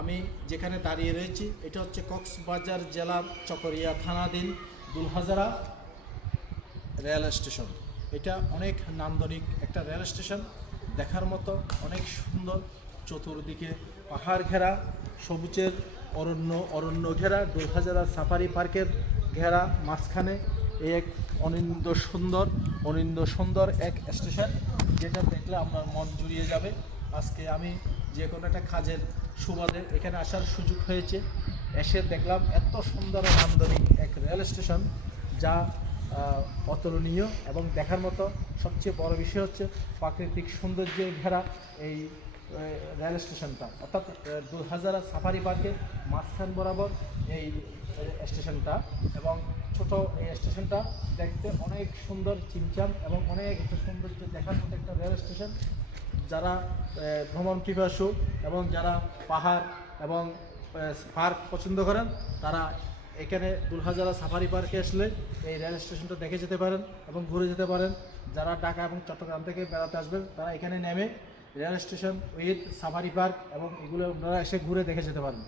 আমি যেখানে দাঁড়িয়ে রয়েছি এটা হচ্ছে কক্সবাজার জেলার চকরিয়া থানাধীন দুলহাজারা রেল স্টেশন। এটা অনেক নান্দনিক একটা রেল স্টেশন, দেখার মতো অনেক সুন্দর। চতুর্দিকে পাহাড় ঘেরা, সবুজের অরণ্য ঘেরা, দুলহাজারা সাফারি পার্কের ঘেরা, মাঝখানে এক অনিন্দ সুন্দর এক স্টেশন, যেটা দেখলে আপনার মন জুড়িয়ে যাবে। আজকে আমি যে কোনো একটা কাজের সুবাদে এখানে আসার সুযোগ হয়েছে, এসে দেখলাম এত সুন্দর ও নান্দনিক এক রেল স্টেশন, যা অতুলনীয় এবং দেখার মতো। সবচেয়ে বড় বিষয় হচ্ছে প্রাকৃতিক সৌন্দর্যে ঘেরা এই রেল স্টেশনটা, অর্থাৎ দুলহাজারা সাফারি পার্কের মাঝখান বরাবর এই স্টেশনটা। এবং ছোট এই স্টেশনটা দেখতে অনেক সুন্দর, চিমচাম এবং অনেক একটা সৌন্দর্য দেখার মতো একটা রেল স্টেশন। যারা ভ্রমণ পিপাসু এবং যারা পাহাড় এবং পার্ক পছন্দ করেন, তারা এখানে দুলহাজারা সাফারি পার্কে আসলে এই রেল স্টেশনটা দেখে যেতে পারেন এবং ঘুরে যেতে পারেন। যারা ঢাকা এবং চট্টগ্রাম থেকে বেড়াতে আসবেন, তারা এখানে নেমে rail station with safari park এবং এগুলো আপনারা এসে ঘুরে দেখে যেতে পারেন।